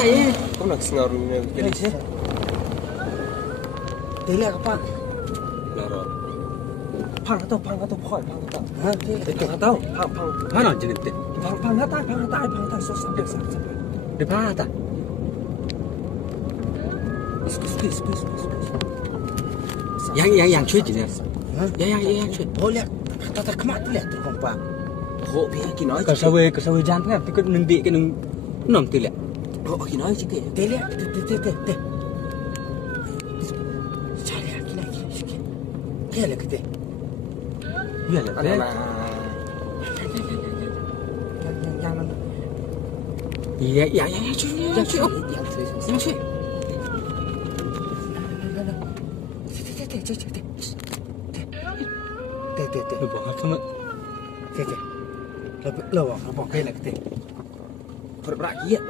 saya. Kau nak sengar ni kali sih. Tidak apa. Laro. Pang atau phoi, pang. Hah? Pang atau pang. Mana jenis tu? Pang atas, sampai. Di mana tak? Space. Yang cuy jenis. Hah? Yang cuy. Boleh. Tak kemat lihat tu kompak. Ho pergi nói. Kesawe jangan kan? Tikut nanti ke nong tu lihat. Ho pergi nói chứ kì. Tidak. Cari lagi sikit. Kela kita. Ya lah. Yang cuy. Yang cuy. Lupa apa mak? Lebih lawak apa kela kita. Berak giat.